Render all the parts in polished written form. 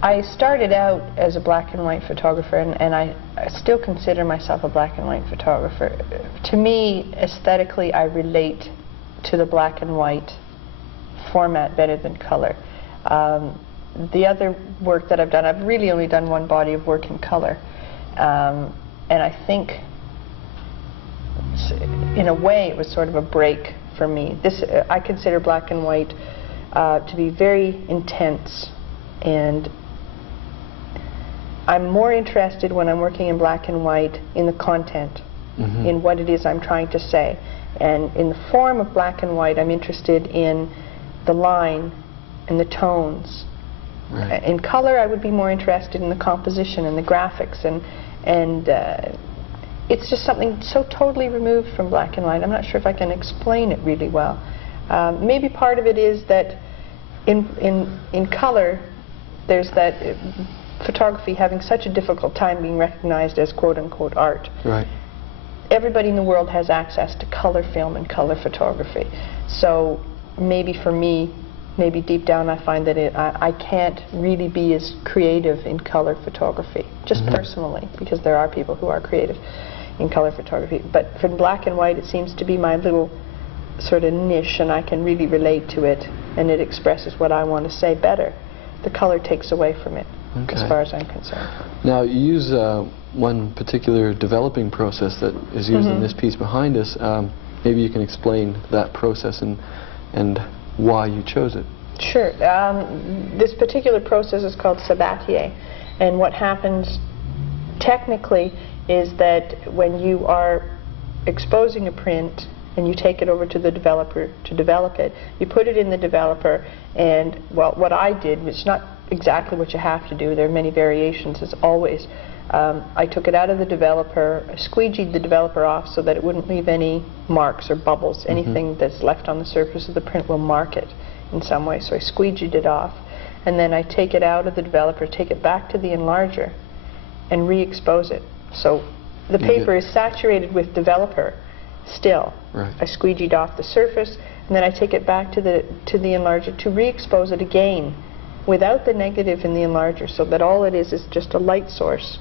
I started out as a black and white photographer, and I still consider myself a black and white photographer. To me, aesthetically, I relate to the black and white format better than color. The other work that I've done, I've really only done one body of work in color. And I think, in a way, it was sort of a break for me. I consider black and white to be very intense, and I'm more interested when I'm working in black and white in the content, in what it is I'm trying to say. And in the form of black and white, I'm interested in the line and the tones. Right. In color, I would be more interested in the composition and the graphics, and it's just something so totally removed from black and white. I'm not sure if I can explain it really well. Maybe part of it is that in color, there's that photography having such a difficult time being recognized as quote-unquote art. Right. Everybody in the world has access to color film and color photography. So maybe for me, maybe deep down I find that I can't really be as creative in color photography, just personally, because there are people who are creative in color photography. But for black and white, it seems to be my little sort of niche, and I can really relate to it, and it expresses what I want to say better. The color takes away from it, as far as I'm concerned. Now, you use one particular developing process that is used in this piece behind us. Maybe you can explain that process and why you chose it. Sure. This particular process is called Sabatier, and what happens technically is that when you are exposing a print and you take it over to the developer to develop it, you put it in the developer, and well, what I did, which is not exactly what you have to do, there are many variations as always. I took it out of the developer, I squeegeed the developer off so that it wouldn't leave any marks or bubbles. Anything that's left on the surface of the print will mark it in some way, so I squeegeed it off. And then I take it out of the developer, take it back to the enlarger, and re-expose it. So the paper is saturated with developer still. Right. I squeegeed off the surface, and then I take it back to the enlarger to re-expose it again without the negative in the enlarger, so that all it is just a light source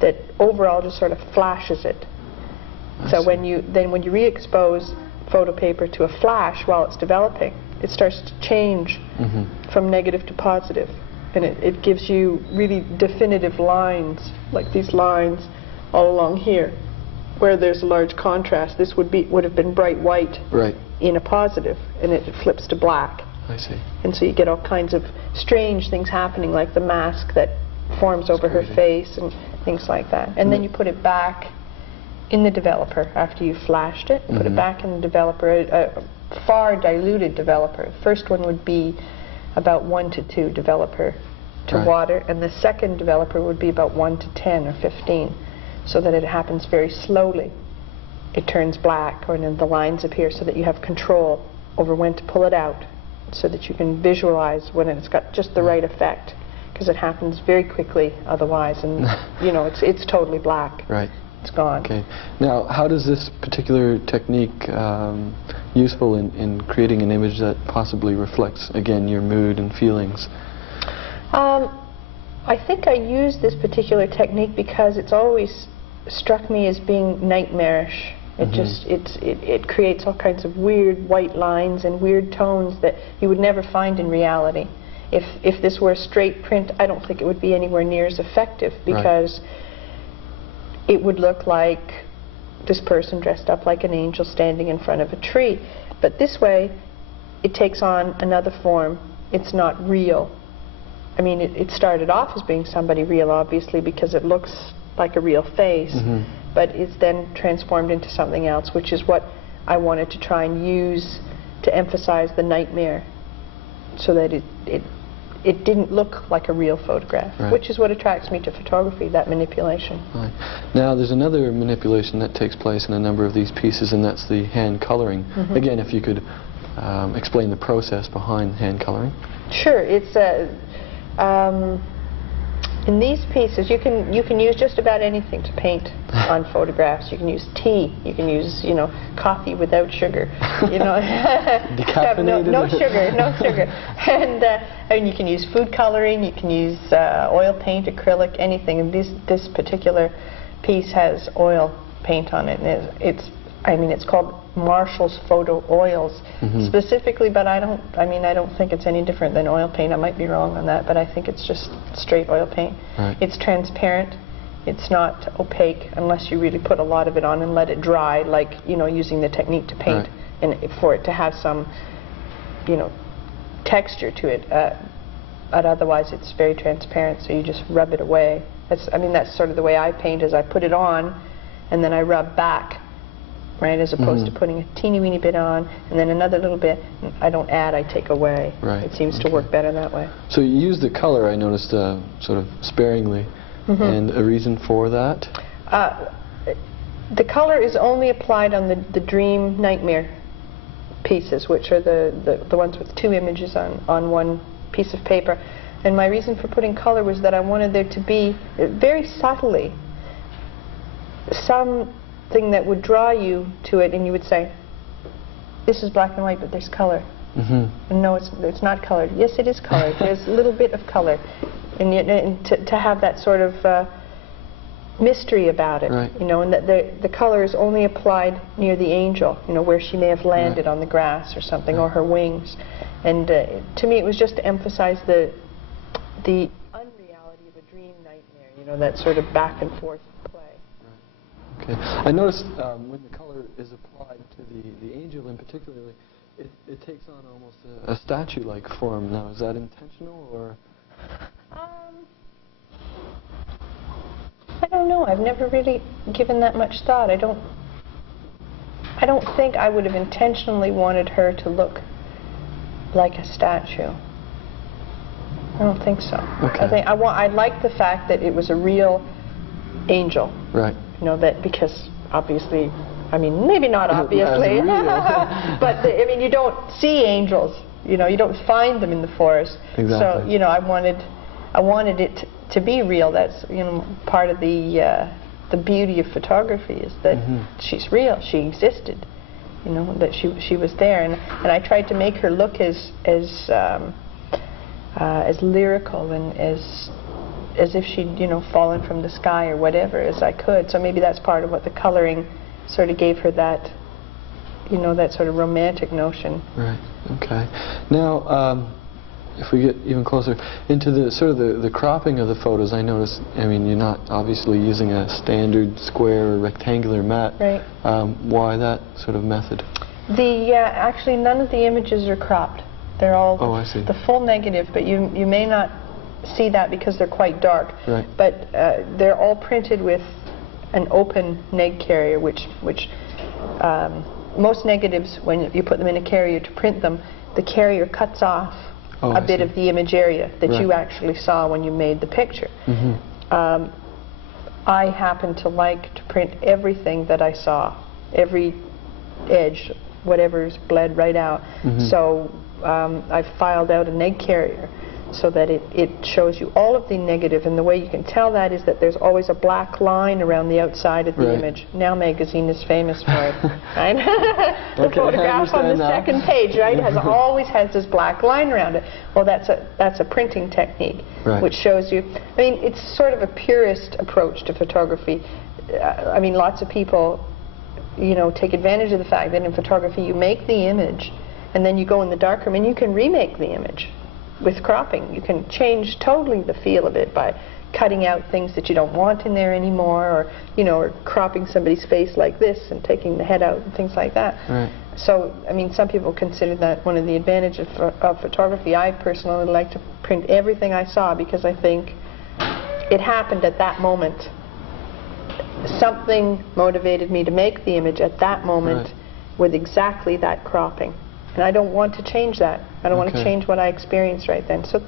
that overall just sort of flashes it. So when you re-expose photo paper to a flash while it's developing, it starts to change from negative to positive, and it gives you really definitive lines, like these lines all along here, where there's a large contrast. This would have been bright white in a positive, and it flips to black. I see. And so you get all kinds of strange things happening, like the mask that forms over her face and things like that. And then you put it back in the developer after you've flashed it. Put it back in the developer, a far diluted developer. The first one would be about 1 to 2 developer to water, and the second developer would be about 1 to 10 or 15, so that it happens very slowly. It turns black, or then the lines appear, so that you have control over when to pull it out, so that you can visualize when it's got just the right effect, because it happens very quickly otherwise, and you know, it's totally black. Right. It's gone. Okay. Now, how does this particular technique useful in creating an image that possibly reflects, again, your mood and feelings? I think I use this particular technique because it's always struck me as being nightmarish. It creates all kinds of weird white lines and weird tones that you would never find in reality. If this were a straight print, I don't think it would be anywhere near as effective, because it would look like this person dressed up like an angel standing in front of a tree. But this way, it takes on another form. It's not real. I mean, it started off as being somebody real, obviously, because it looks like a real face, but it's then transformed into something else, which is what I wanted to try and use to emphasize the nightmare, so that it didn't look like a real photograph, which is what attracts me to photography, that manipulation. Right. Now, there's another manipulation that takes place in a number of these pieces, and that's the hand coloring. Again, if you could explain the process behind hand coloring. Sure. In these pieces, you can use just about anything to paint on photographs. You can use tea. You can use coffee without sugar. Decaffeinated. no sugar, no sugar. And you can use food coloring. You can use oil paint, acrylic, anything. And this particular piece has oil paint on it. And it's called Marshall's Photo Oils specifically, but I don't think it's any different than oil paint. I might be wrong on that, but I think it's just straight oil paint. Right. It's transparent. It's not opaque unless you really put a lot of it on and let it dry, like using the technique to paint, and for it to have some texture to it. But otherwise, it's very transparent. So you just rub it away. That's sort of the way I paint. Is I put it on, and then I rub back. Right, as opposed to putting a teeny weeny bit on and then another little bit. I don't add, I take away. Right. It seems to work better that way. So you use the color, I noticed, sort of sparingly, and a reason for that? The color is only applied on the dream nightmare pieces, which are the ones with two images on one piece of paper. And my reason for putting color was that I wanted there to be, very subtly, something that would draw you to it, and you would say, this is black and white, but there's color. And no, it's not colored. Yes, it is colored. There's a little bit of color. And to have that sort of mystery about it, right. And that the color is only applied near the angel, where she may have landed on the grass or something, or her wings. And to me, it was just to emphasize the unreality of a dream nightmare, that sort of back and forth play. Okay. I noticed when the color is applied to the angel in particular, it takes on almost a statue-like form now. Is that intentional, or? I don't know. I've never really given that much thought. I don't think I would have intentionally wanted her to look like a statue. I don't think so. Okay. I like the fact that it was a real angel. Right. That because obviously, maybe not obviously, but you don't see angels. You don't find them in the forest. Exactly. So I wanted it to be real. That's part of the beauty of photography is that she's real. She existed. That she was there, and I tried to make her look as lyrical and as if she'd fallen from the sky or whatever as I could. So maybe that's part of what the coloring sort of gave her, that that sort of romantic notion. Right. Okay. Now, if we get even closer into the sort of the cropping of the photos, I noticed. You're not obviously using a standard square or rectangular mat. Right. Why that sort of method? Actually, none of the images are cropped. They're all I see. the full negative, but you may not see that because they're quite dark. Right. But they're all printed with an open neg carrier, which most negatives, when you put them in a carrier to print them, the carrier cuts off a bit of the image area that you actually saw when you made the picture. I happen to like to print everything that I saw, every edge, whatever's bled right out. So I've filed out a neg carrier so that it shows you all of the negative, and the way you can tell that is that there's always a black line around the outside of the image. Now Magazine is famous for it, right? The photograph on the second page, right, always has this black line around it. Well, that's a printing technique, which shows you. It's sort of a purist approach to photography. Lots of people, take advantage of the fact that in photography you make the image, and then you go in the darkroom and you can remake the image. With cropping, you can change totally the feel of it by cutting out things that you don't want in there anymore, or cropping somebody's face like this and taking the head out and things like that. Right. So, some people consider that one of the advantages of photography. I personally like to print everything I saw because I think it happened at that moment. Something motivated me to make the image at that moment with exactly that cropping. And I don't want to change that. I don't want to change what I experienced right then. So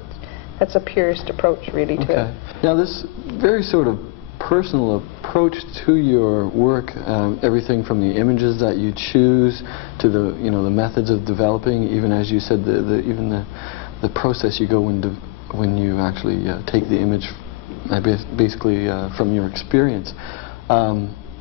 that's a purist approach, really, to it. Now, this very sort of personal approach to your work, everything from the images that you choose to the the methods of developing, even as you said, even the process you go into when you actually take the image basically from your experience.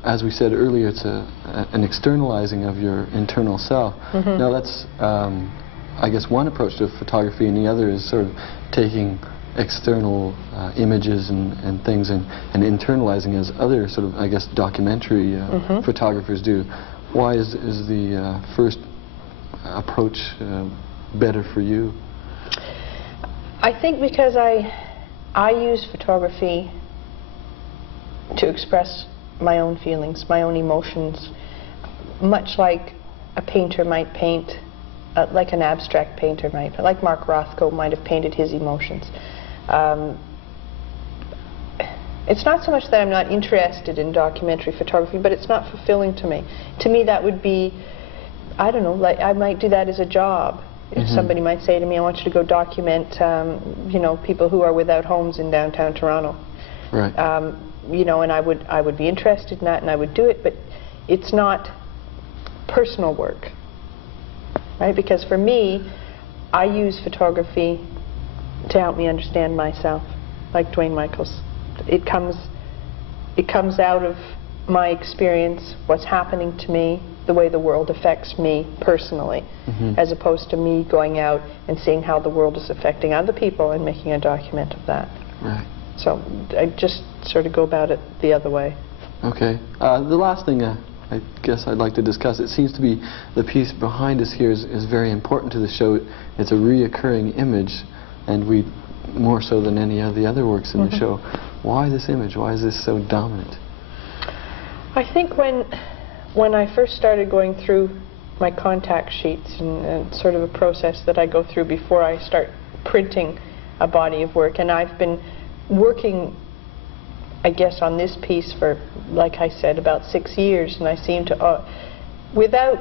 As we said earlier, it's an externalizing of your internal self. Now that's, I guess, one approach to photography, and the other is sort of taking external images and things and internalizing, as other sort of, I guess, documentary photographers do. Why is the first approach better for you? I think because I use photography to express my own feelings, my own emotions, much like a painter might paint, like an abstract painter might, like Mark Rothko might have painted his emotions. It's not so much that I'm not interested in documentary photography, but it's not fulfilling to me. To me, that would be, I don't know, like I might do that as a job. If somebody might say to me, I want you to go document, you know, people who are without homes in downtown Toronto. Right. You know, and I would be interested in that, and I would do it, but it's not personal work, right? Because for me, I use photography to help me understand myself, like Duane Michals. It comes out of my experience, what's happening to me, the way the world affects me personally, as opposed to me going out and seeing how the world is affecting other people and making a document of that. Right. So I just sort of go about it the other way. Okay. The last thing I guess I'd like to discuss, it seems to be the piece behind us here is very important to the show. It's a reoccurring image, and we more so than any of the other works in the show. Why this image? Why is this so dominant? I think when I first started going through my contact sheets, and sort of a process that I go through before I start printing a body of work, and I've been working, I guess, on this piece for, like I said, about 6 years, and I seem to, without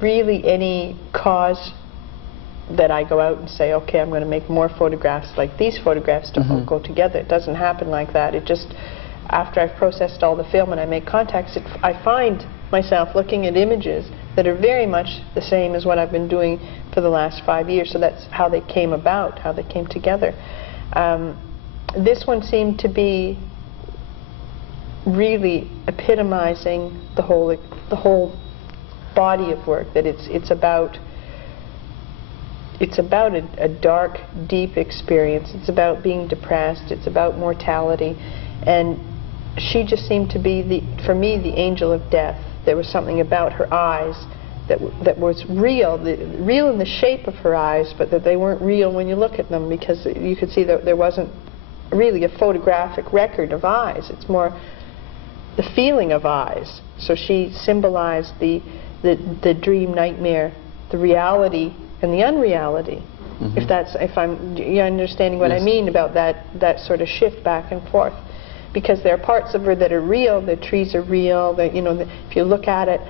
really any cause that I go out and say, okay, I'm going to make more photographs like these photographs to all go together. It doesn't happen like that. It just, after I've processed all the film and I make contacts, I find myself looking at images that are very much the same as what I've been doing for the last 5 years. So that's how they came about, how they came together. This one seemed to be really epitomizing the whole body of work. That it's about a dark, deep experience. It's about being depressed. It's about mortality, and she just seemed to be, for me, the angel of death. There was something about her eyes that was real, real in the shape of her eyes, but that they weren't real when you look at them, because you could see that there wasn't really a photographic record of eyes. It's more the feeling of eyes. So she symbolized the dream nightmare, the reality and the unreality. If you're understanding what I mean about that sort of shift back and forth, because there are parts of her that are real. The trees are real. If you look at it,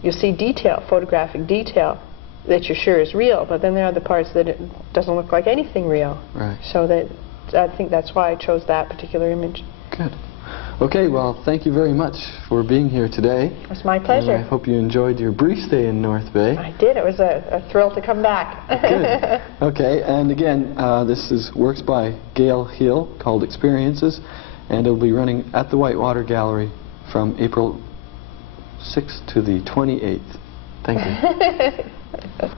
you'll see detail, photographic detail that you're sure is real. But then there are the parts that it doesn't look like anything real. Right. So I think that's why I chose that particular image. Good. Okay, well, thank you very much for being here today. It was my pleasure. And I hope you enjoyed your brief stay in North Bay. I did. It was a thrill to come back. Good. Okay, and again, this is works by Gail Hill called Experiences, and it'll be running at the Whitewater Gallery from April 6th to the 28th. Thank you.